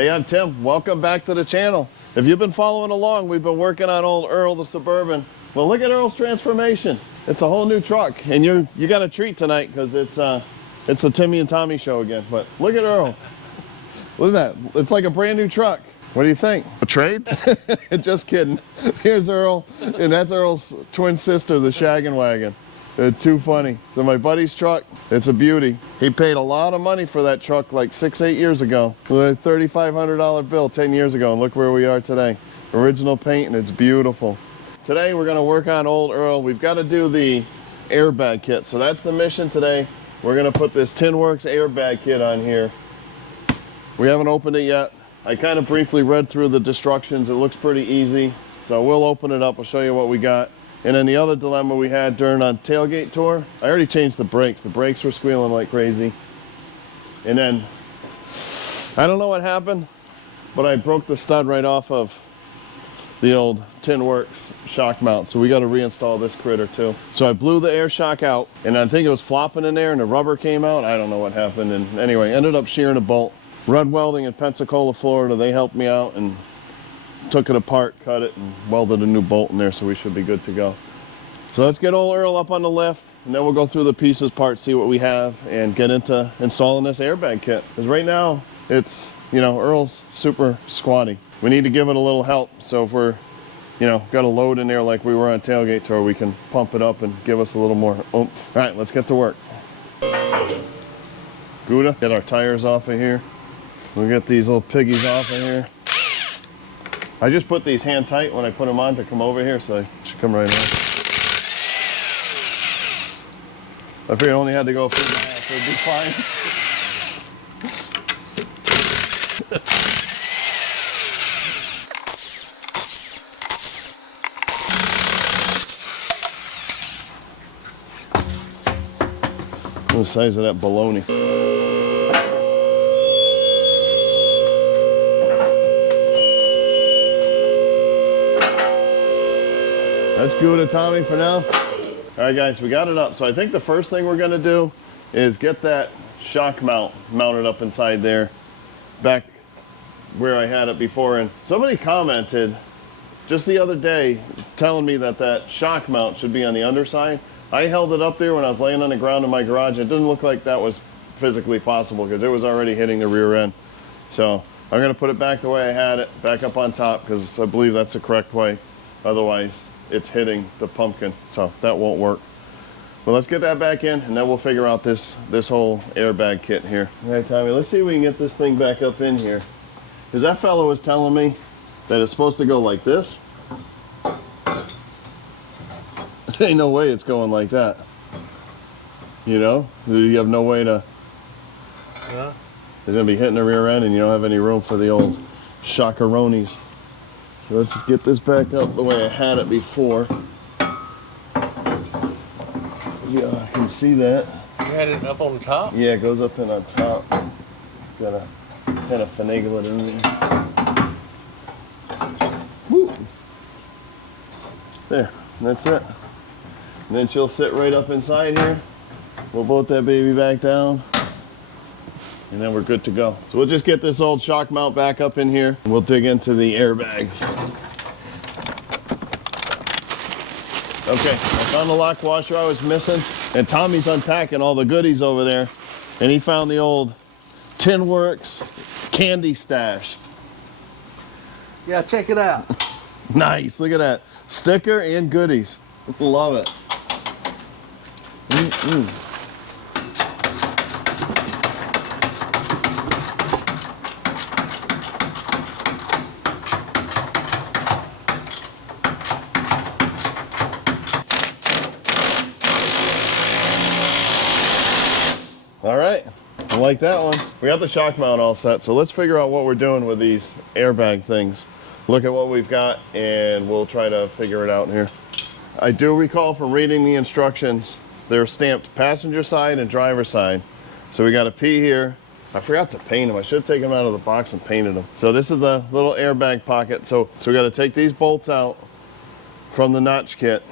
Hey, I'm Tim. Welcome back to the channel. If you've been following along, we've been working on Ole Earl the Suburban. Well, look at Earl's transformation. It's a whole new truck, and you got a treat tonight because it's the Timmy and Tommy show again. But look at Earl. Look at that. It's like a brand new truck. What do you think? A trade? Just kidding. Here's Earl, and that's Earl's twin sister, the Shaggin' Wagon. Too funny. So my buddy's truck, it's a beauty. He paid a lot of money for that truck like 6-8 years ago. With a $3,500 bill 10 years ago, and look where we are today. Original paint, and it's beautiful. Today we're gonna work on Ole Earl. We've got to do the airbag kit. So that's the mission today. We're gonna put this Tinworks airbag kit on here. We haven't opened it yet. I kind of briefly read through the instructions. It looks pretty easy. So we'll open it up. I'll show you what we got. And then the other dilemma we had during our tailgate tour, I already changed the brakes. The brakes were squealing like crazy. And then, I don't know what happened, but I broke the stud right off of the old Tinworks shock mount. So we got to reinstall this critter too. So I blew the air shock out, and I think it was flopping in there and the rubber came out. I don't know what happened. And anyway, ended up shearing a bolt. Rudd Welding in Pensacola, Florida, they helped me out and took it apart, cut it, and welded a new bolt in there, so we should be good to go. So let's get Ole Earl up on the lift, and then we'll go through the pieces, parts, see what we have, and get into installing this airbag kit. Because right now, it's, you know, Earl's super squatty. We need to give it a little help, so if we're, you know, got a load in there like we were on a tailgate tour, we can pump it up and give us a little more oomph. All right, let's get to work. Gouda, get our tires off of here. We'll get these little piggies off of here. I just put these hand tight when I put them on to come over here, so they should come right on. I figured I only had to go a few miles, so it'd be fine. What the size of that bologna? That's good, Tommy, for now. All right, guys, we got it up. So I think the first thing we're gonna do is get that shock mount mounted up inside there, back where I had it before. And somebody commented just the other day telling me that that shock mount should be on the underside. I held it up there when I was laying on the ground in my garage. It didn't look like that was physically possible because it was already hitting the rear end. So I'm gonna put it back the way I had it, back up on top, because I believe that's the correct way. Otherwise, it's hitting the pumpkin, so that won't work. But let's get that back in, and then we'll figure out this whole airbag kit here. All right, Tommy, let's see if we can get this thing back up in here. Because that fellow was telling me that it's supposed to go like this. There ain't no way it's going like that. You know? You have no way to... Yeah. It's gonna be hitting the rear end, and you don't have any room for the old shockaronis. So let's just get this back up the way I had it before. Yeah, I can see that. You had it up on the top? Yeah, it goes up in on top. Just gotta kind of finagle it in there. Woo! There, and that's it. And then she'll sit right up inside here. We'll bolt that baby back down. And then we're good to go. So we'll just get this old shock mount back up in here, and we'll dig into the airbags. Okay, I found the lock washer I was missing, and Tommy's unpacking all the goodies over there, and he found the old Tinworks candy stash. Yeah, check it out. Nice, look at that. Sticker and goodies. Love it. All right, I like that one. We got the shock mount all set, so let's figure out what we're doing with these airbag things. Look at what we've got, and we'll try to figure it out here. I do recall from reading the instructions, they're stamped passenger side and driver side. So we got a P here. I forgot to paint them. I should have taken them out of the box and painted them. So this is the little airbag pocket. So we got to take these bolts out from the notch kit,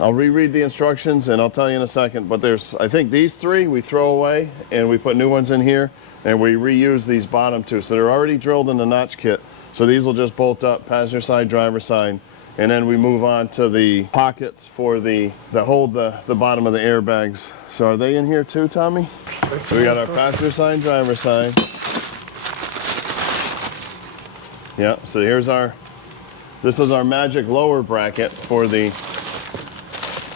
I'll reread the instructions and I'll tell you in a second, but there's, I think these three we throw away and we put new ones in here and we reuse these bottom two. So they're already drilled in the notch kit. So these will just bolt up passenger side, driver side. And then we move on to the pockets for that hold the bottom of the airbags. So are they in here too, Tommy? So we got our passenger side, driver side. Yeah, so here's this is our magic lower bracket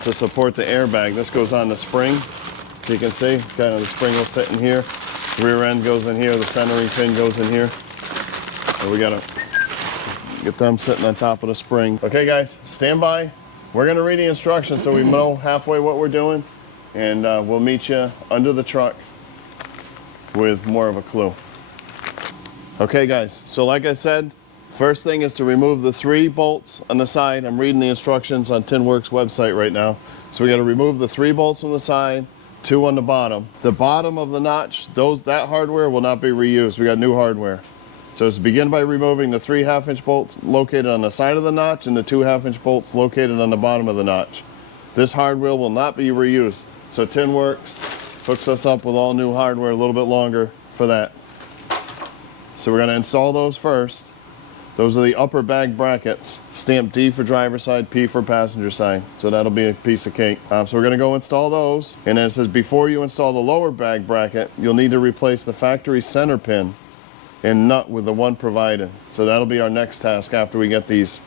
to support the airbag. This goes on the spring. So you can see, kind of the spring will sit in here. Rear end goes in here, the centering pin goes in here. So we gotta get them sitting on top of the spring. Okay guys, stand by. We're gonna read the instructions so we know halfway what we're doing. And we'll meet you under the truck with more of a clue. Okay guys, so like I said, first thing is to remove the 3 bolts on the side. I'm reading the instructions on TinWorks website right now. So we got to remove the 3 bolts from the side, 2 on the bottom. The bottom of the notch, that hardware will not be reused. We got new hardware. So let's begin by removing the 3 half-inch bolts located on the side of the notch and the 2 half-inch bolts located on the bottom of the notch. This hardware will not be reused. So TinWorks hooks us up with all new hardware a little bit longer for that. So we're going to install those first. Those are the upper bag brackets, stamped D for driver side, P for passenger side. So that'll be a piece of cake. So we're gonna go install those. And then it says before you install the lower bag bracket, you'll need to replace the factory center pin and nut with the one provided. So that'll be our next task after we get these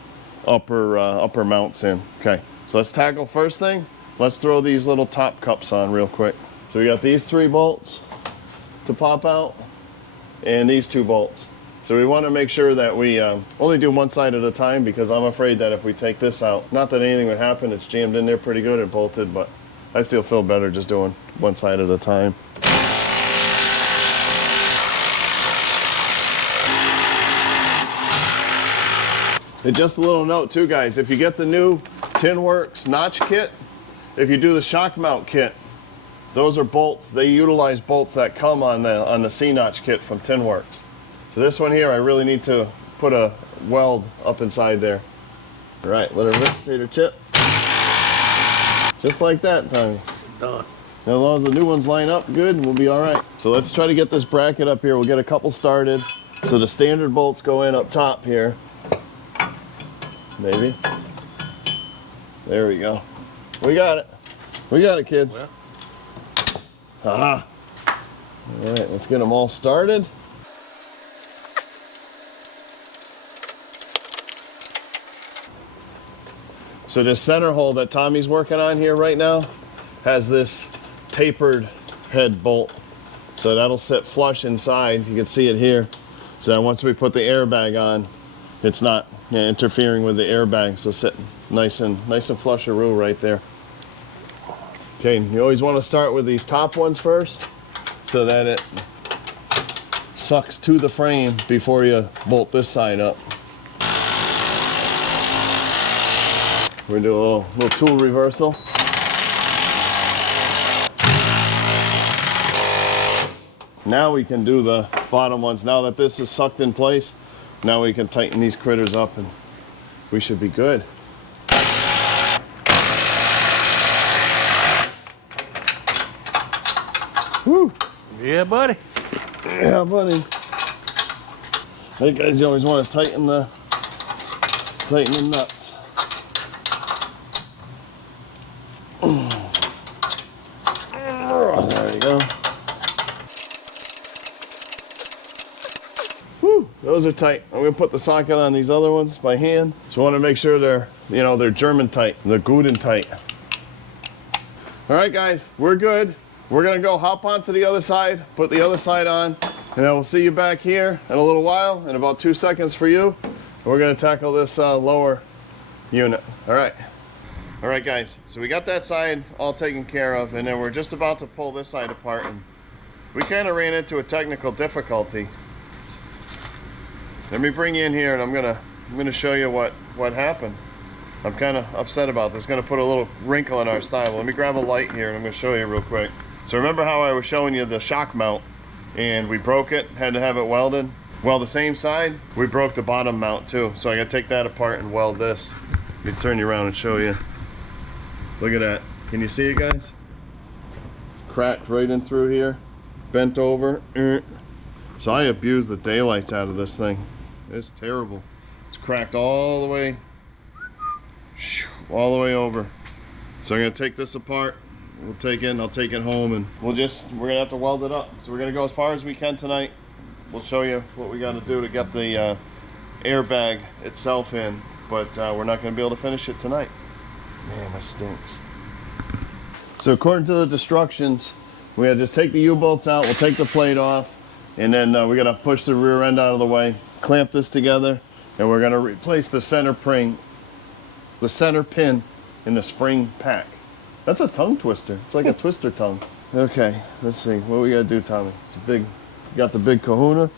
upper mounts in. Okay, so let's tackle first thing. Let's throw these little top cups on real quick. So we got these 3 bolts to pop out and these 2 bolts. So we want to make sure that we only do one side at a time, because I'm afraid that if we take this out, not that anything would happen, it's jammed in there pretty good and bolted, but I still feel better just doing one side at a time. And just a little note too guys, if you get the new TinWorks notch kit, if you do the shock mount kit, those are bolts, they utilize bolts that come on the C-notch kit from TinWorks. So this one here, I really need to put a weld up inside there. All right, let it rip, tater chip. Just like that, Tommy. Done. As long as the new ones line up good, we'll be all right. So let's try to get this bracket up here. We'll get a couple started. So the standard bolts go in up top here. Maybe. There we go. We got it. We got it, kids. Well. Aha. All right, let's get them all started. So this center hole that Tommy's working on here right now has this tapered head bolt. So that'll sit flush inside. You can see it here. So that once we put the airbag on, it's not interfering with the airbag. So sitting nice and flusheroo right there. Okay, you always want to start with these top ones first so that it sucks to the frame before you bolt this side up. We're gonna do a little tool reversal. Now we can do the bottom ones. Now that this is sucked in place, now we can tighten these critters up and we should be good. Woo! Yeah, buddy. Yeah, buddy. Hey guys, you always want to tighten the nuts. There you go. Woo, those are tight. I'm gonna put the socket on these other ones by hand. So I want to make sure they're German tight. They're good and tight. All right, guys, we're good. We're gonna go hop onto the other side, put the other side on, and I will see you back here in a little while, in about 2 seconds for you. And we're gonna tackle this lower unit. All right. All right, guys, so we got that side all taken care of, and then we're just about to pull this side apart, and we kind of ran into a technical difficulty. Let me bring you in here, and I'm gonna show you what happened. I'm kind of upset about this. It's gonna put a little wrinkle in our style. Let me grab a light here, and I'm gonna show you real quick. So remember how I was showing you the shock mount, and we broke it, had to have it welded? Well, the same side, we broke the bottom mount too, so I gotta take that apart and weld this. Let me turn you around and show you. Look at that. Can you see it, guys? Cracked right in through here. Bent over. So I abused the daylights out of this thing. It's terrible. It's cracked all the way over. So I'm gonna take this apart. We'll take it and I'll take it home, and we're gonna have to weld it up. So we're gonna go as far as we can tonight. We'll show you what we gotta do to get the airbag itself in, but we're not gonna be able to finish it tonight. Man, that stinks. So according to the instructions, we gotta just take the U-bolts out, we'll take the plate off, and then we gotta push the rear end out of the way, clamp this together, and we're gonna replace the center pin in the spring pack. That's a tongue twister. It's like a twister tongue. Okay, let's see. What we gotta do, Tommy? It's a big, got the big kahuna.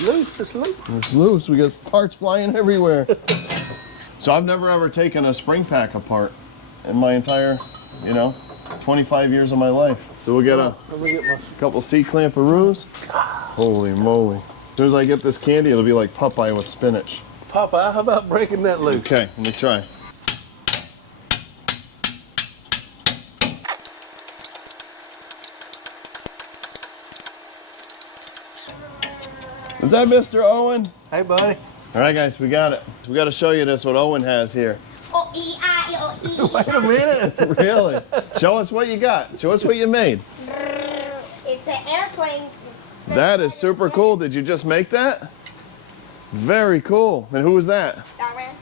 Loose, it's loose. It's loose. We got parts flying everywhere. So I've never ever taken a spring pack apart in my entire, 25 years of my life. So we'll get a couple C-clamperoos. Holy moly. As soon as I get this candy, it'll be like Popeye with spinach. Popeye, how about breaking that loose? Okay, let me try. Is that Mr. Owen? Hey, buddy. All right, guys, we got it. We got to show you this, what Owen has here. O-E-I-O-E. Wait a minute. Really? Show us what you got. Show us what you made. It's an airplane. That is super cool. Did you just make that? Very cool. And who was that? Dogman.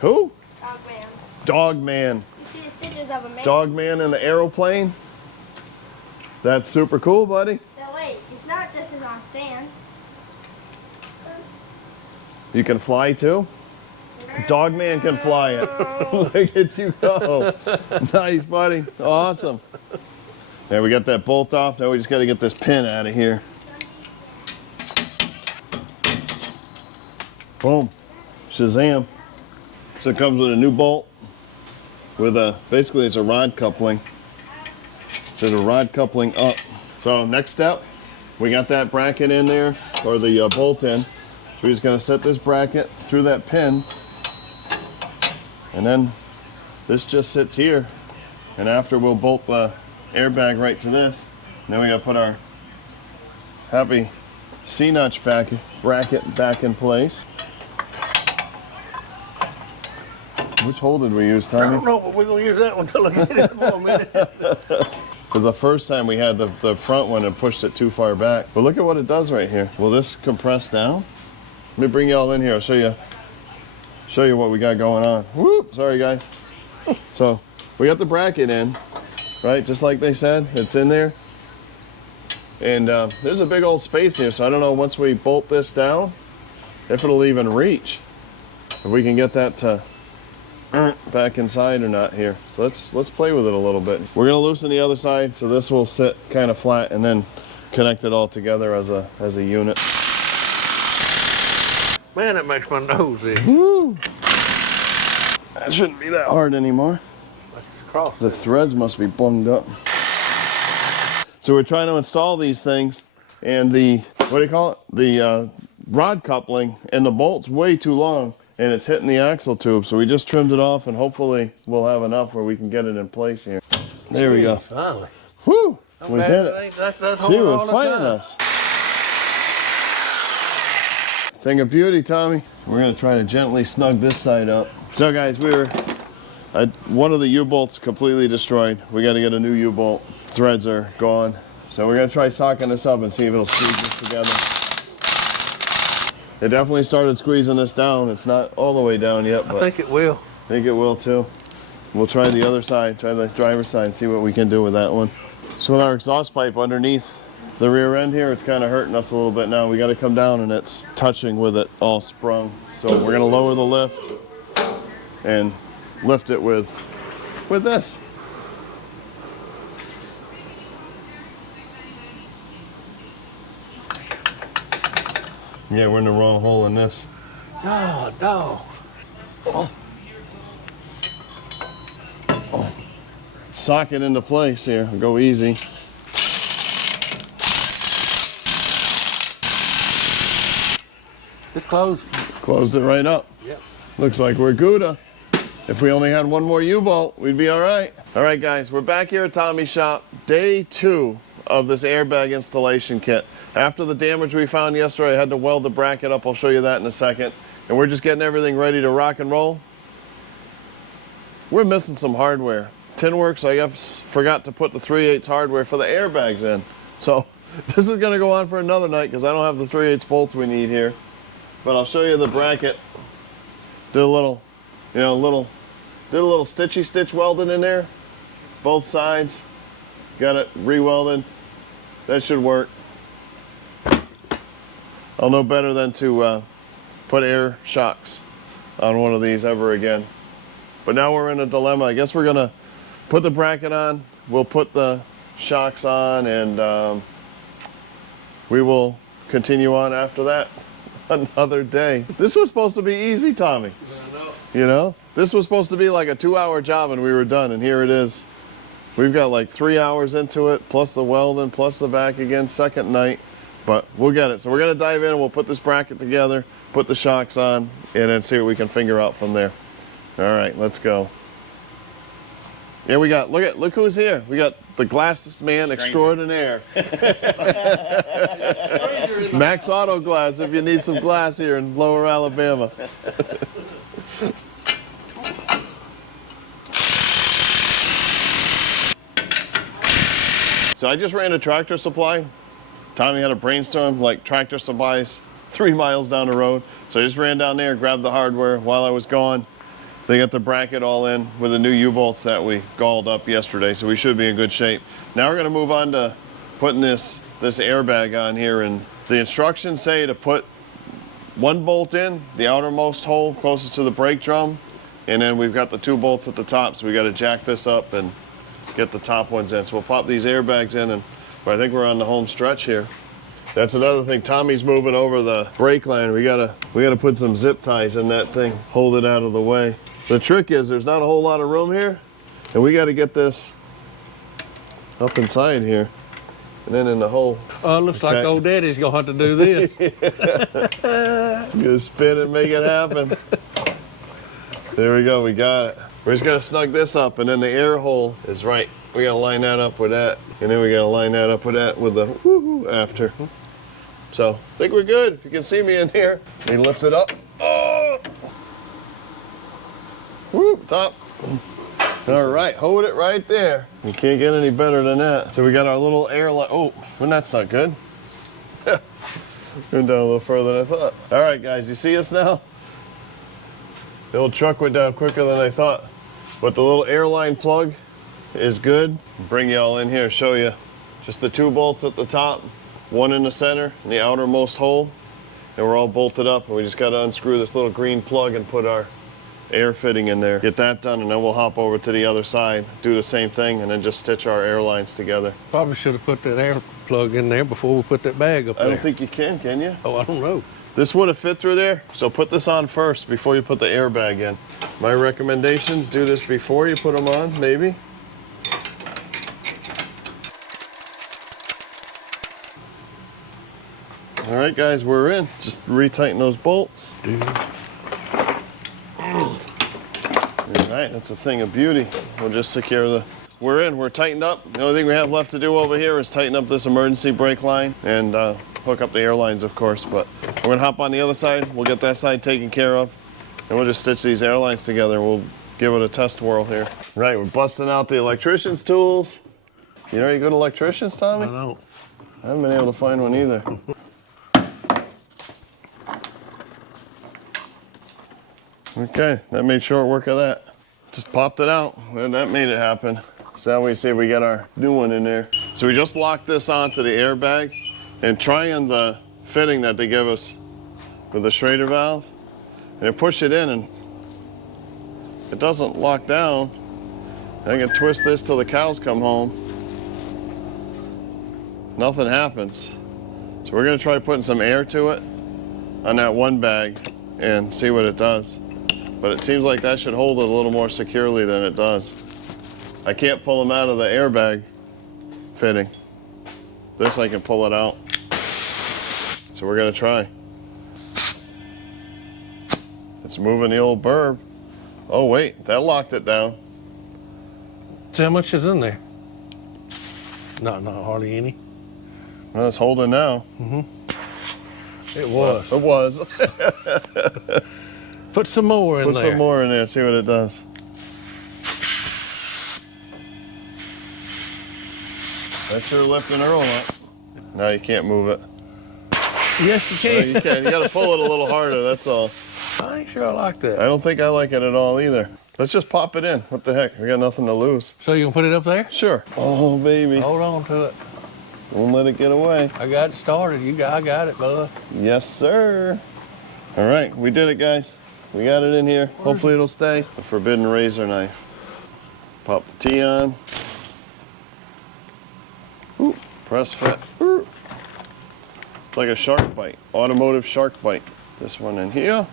Who? Dogman. Dogman. You see the stitches of a man? Dogman in the aeroplane. That's super cool, buddy. No, wait. It's not just as on stand. You can fly too? Dogman can fly it. Look at you go. Nice, buddy. Awesome. There, we got that bolt off. Now we just got to get this pin out of here. Boom. Shazam. So it comes with a new bolt with basically it's a rod coupling. So the rod coupling up. So next step, we got that bracket in there, or the bolt in. So we're just gonna set this bracket through that pin, and then this just sits here. And after we'll bolt the airbag right to this. And then we gotta put our happy C-notch bracket back in place. Which hole did we use, Tommy? I don't know, but we're going to use that one until I get it for a minute. Because the first time we had the front one and pushed it too far back. But look at what it does right here. Will this compress down? Let me bring you all in here. I'll show you what we got going on. Whoop! Sorry, guys. So we got the bracket in, right? Just like they said, it's in there. And there's a big old space here, so I don't know once we bolt this down if it'll even reach. If we can get that to back inside or not here. So let's play with it a little bit. We're gonna loosen the other side so this will sit kind of flat and then connect it all together as a unit. Man, that makes my nose itch. Woo! That shouldn't be that hard anymore. The threads must be bunged up. So we're trying to install these things, and the, what do you call it? The rod coupling and the bolt's way too long, and it's hitting the axle tube. So we just trimmed it off, and hopefully we'll have enough where we can get it in place here. There we go. Finally. Woo! We did it. She was fighting us. Thing of beauty, Tommy. We're gonna try to gently snug this side up. So guys, one of the U-bolts completely destroyed. We gotta get a new U-bolt. Threads are gone. So we're gonna try socking this up and see if it'll squeeze this together. It definitely started squeezing this down. It's not all the way down yet, but I think it will. I think it will too. We'll try the other side, try the driver's side, and see what we can do with that one. So with our exhaust pipe underneath the rear end here, it's kind of hurting us a little bit now. We got to come down and it's touching with it all sprung. So we're going to lower the lift and lift it with this. Yeah, we're in the wrong hole in this. No, no. Oh. Sock it into place here. Go easy. It's closed. Closed it right up. Yep. Looks like we're Gouda. If we only had one more U-bolt, we'd be all right. All right, guys, we're back here at Tommy's shop. Day 2 of this airbag installation kit. After the damage we found yesterday, I had to weld the bracket up. I'll show you that in a second. And we're just getting everything ready to rock and roll. We're missing some hardware. Tinworks, I guess, forgot to put the 3/8 hardware for the airbags in. So this is gonna go on for another night because I don't have the 3/8 bolts we need here. But I'll show you the bracket. Did a little, did a little stitchy stitch welding in there. Both sides. Got it re-welded. That should work. I'll know better than to put air shocks on one of these ever again. But now we're in a dilemma. I guess we're gonna put the bracket on. We'll put the shocks on, and we will continue on after that. Another day. This was supposed to be easy, Tommy. You know, this was supposed to be like a 2-hour job and we were done, and here it is. We've got like 3 hours into it, plus the welding, plus the back again, second night, but we'll get it. So we're gonna dive in and we'll put this bracket together, put the shocks on, and then see what we can figure out from there. All right, let's go. Yeah, we got, look who's here. We got the glass man extraordinaire. Max Auto Glass if you need some glass here in Lower Alabama. So I just ran to Tractor Supply. Tommy had a brainstorm, like Tractor Supply's 3 miles down the road. So I just ran down there, grabbed the hardware while I was gone. They got the bracket all in with the new U-bolts that we galled up yesterday, so we should be in good shape. Now we're gonna move on to putting this airbag on here, and the instructions say to put 1 bolt in, the outermost hole closest to the brake drum, and then we've got the 2 bolts at the top, so we gotta jack this up and get the top ones in. So we'll pop these airbags in, and I think we're on the home stretch here. That's another thing, Tommy's moving over the brake line. We gotta put some zip ties in that thing, hold it out of the way. The trick is there's not a whole lot of room here, and we got to get this up inside here and then in the hole. Looks like old daddy's gonna have to do this. Just spin it, make it happen. There we go, we got it. We're just gonna snug this up, and then the air hole is right. We gotta line that up with that, and then we gotta line that up with that with the woohoo after. So I think we're good. If you can see me in here, we lift it up. Oh! Whoop, top. All right, hold it right there. You can't get any better than that. So we got our little air line. Oh, well, that's not good. Went down a little further than I thought. All right, guys, you see us now? The old truck went down quicker than I thought. But the little airline plug is good. Bring you all in here, show you just the 2 bolts at the top, 1 in the center, in the outermost hole, and we're all bolted up, and we just got to unscrew this little green plug and put our air fitting in there. Get that done, and then we'll hop over to the other side, do the same thing, and then just stitch our air lines together. Probably should have put that air plug in there before we put that bag up there. I don't think you can you? Oh, I don't know. This would have fit through there, so put this on first before you put the airbag in. My recommendations, do this before you put them on, maybe. All right, guys, we're in. Just retighten those bolts. All right, that's a thing of beauty. We'll just secure the, we're in, we're tightened up. The only thing we have left to do over here is tighten up this emergency brake line and hook up the air lines, of course, but we're gonna hop on the other side. We'll get that side taken care of, and we'll just stitch these air lines together. We'll give it a test whirl here. Right, we're busting out the electrician's tools. You know any good electricians, Tommy? I don't. I haven't been able to find one either. Okay, that made short work of that. Just popped it out, and that made it happen. So now we see we got our new one in there. So we just locked this onto the airbag, and trying the fitting that they give us with the Schrader valve, and I push it in and it doesn't lock down. I can twist this till the cows come home. Nothing happens. So we're gonna try putting some air to it on that one bag and see what it does. But it seems like that should hold it a little more securely than it does. I can't pull them out of the airbag fitting. This I can pull it out. So we're gonna try. It's moving the old burb. Oh wait, that locked it down. See how much is in there? Not hardly any. Well, it's holding now. It was. It was. Put some more in Put there. some more in there, see what it does. That's sure lifting Earl up. Now you can't move it. Yes, you No, can. you can. You gotta pull it a little harder, that's all. I ain't sure I like that. I don't think I like it at all either. Let's just pop it in. What the heck? We got nothing to lose. So you gonna put it up there? Sure. Oh, baby. Hold on to it. Don't let it get away. I got it started. I got it, bud. Yes, sir. All right, we did it, guys. We got it in here. Hopefully it'll stay. The forbidden razor knife. Pop the T on. Ooh, press fit. Ooh. It's like a shark bite, automotive shark bite. This one in here.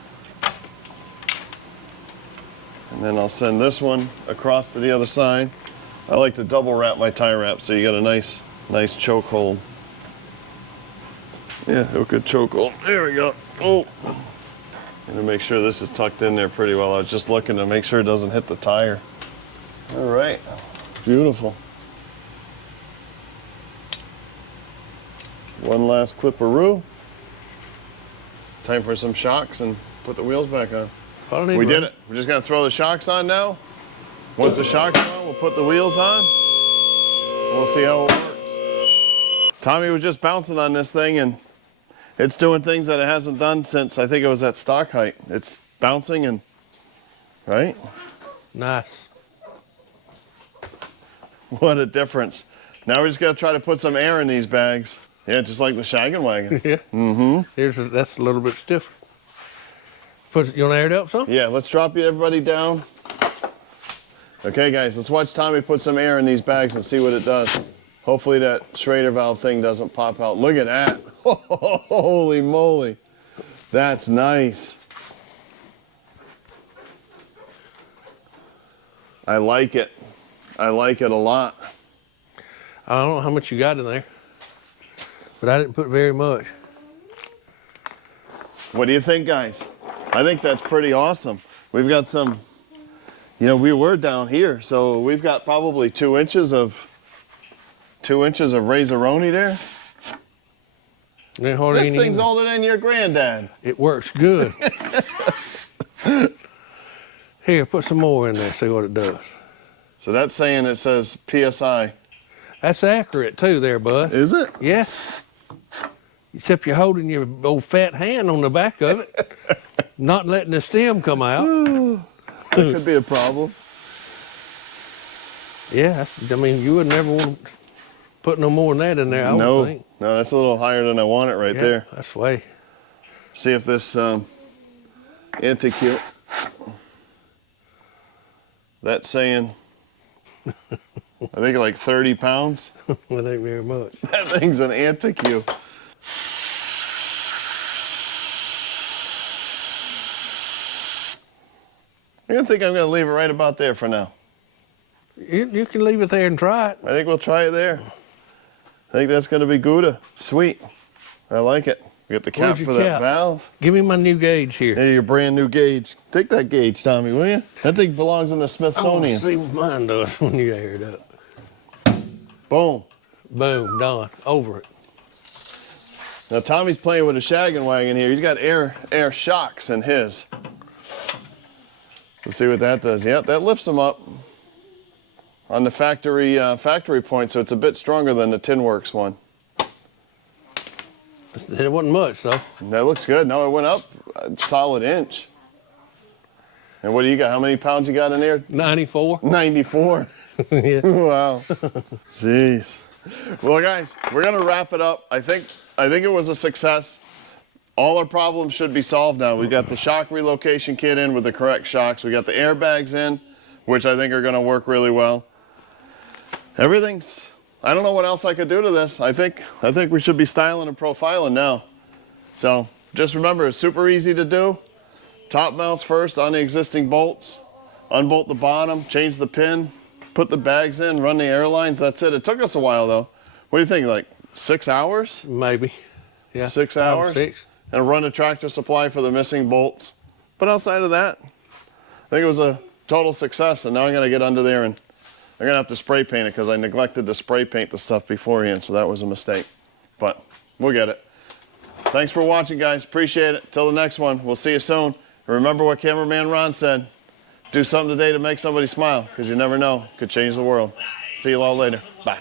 And then I'll send this one across to the other side. I like to double wrap my tie wrap so you got a nice choke hold. Yeah, a good choke hold. There we go. Oh. Gonna make sure this is tucked in there pretty well. I was just looking to make sure it doesn't hit the tire. All right, beautiful. One last clipperoo. Time for some shocks and put the wheels back on. We did it. We're just gonna throw the shocks on now. Once the shocks are on, we'll put the wheels on. And we'll see how it works. Tommy was just bouncing on this thing and it's doing things that it hasn't done since I think it was at stock height. It's bouncing and, right? Nice. What a difference. Now we just gotta try to put some air in these bags. Yeah, just like the shaggin' wagon. Yeah. Mm-hmm. That's a little bit stiffer. You want to air it up some? Yeah, let's drop you everybody down. Okay, guys, let's watch Tommy put some air in these bags and see what it does. Hopefully that Schrader valve thing doesn't pop out. Look at that. Holy moly. That's nice. I like it. I like it a lot. I don't know how much you got in there, but I didn't put very much. What do you think, guys? I think that's pretty awesome. We've got some, we were down here, so we've got probably 2 inches of Razoroni there. This thing's older than your granddad. It works good. Here, put some more in there, see what it does. So that's saying it says PSI. That's accurate too there, bud. Is it? Yeah. Except you're holding your old fat hand on the back of it, not letting the stem come out. That could be a problem. Yeah, you would never want to put no more than that in there, I would think. No, that's a little higher than I want it right there. That's way. See if this anti-cute. That's saying, I think like 30 pounds. That ain't very much. That thing's an anti-cute. I think I'm going to leave it right about there for now. You can leave it there and try it. I think we'll try it there. I think that's going to be Gouda. Sweet. I like it. We got the cap for that valve. Give me my new gauge here. Hey, your brand new gauge. Take that gauge, Tommy, will you? That thing belongs in the Smithsonian. See what mine does when you air it up. Boom. Boom, done. Over it. Now Tommy's playing with a shaggin' wagon here. He's got air shocks in his. Let's see what that does. Yep, that lifts them up on the factory point, so it's a bit stronger than the Tinworks one. It wasn't much, though. That looks good. No, it went up a solid inch. And what do you got? How many pounds you got in there? 94. 94. Yeah. Wow. Jeez. Well, guys, we're gonna wrap it up. I think it was a success. All our problems should be solved now. We got the shock relocation kit in with the correct shocks. We got the airbags in, which I think are gonna work really well. I don't know what else I could do to this. I think we should be styling and profiling now. So just remember, it's super easy to do. Top mounts first on the existing bolts. Unbolt the bottom, change the pin, put the bags in, run the airlines. That's it. It took us a while though. What do you think, like 6 hours? Maybe. Yeah. 6 5 or hours? 6. And run a tractor supply for the missing bolts. But outside of that, I think it was a total success. And now I'm going to get under there and I'm going to have to spray paint it because I neglected to spray paint the stuff beforehand. So that was a mistake. But we'll get it. Thanks for watching, guys. Appreciate it. Till the next one. We'll see you soon. And remember what cameraman Ron said. Do something today to make somebody smile because you never know. It could change the world. See you all later. Bye.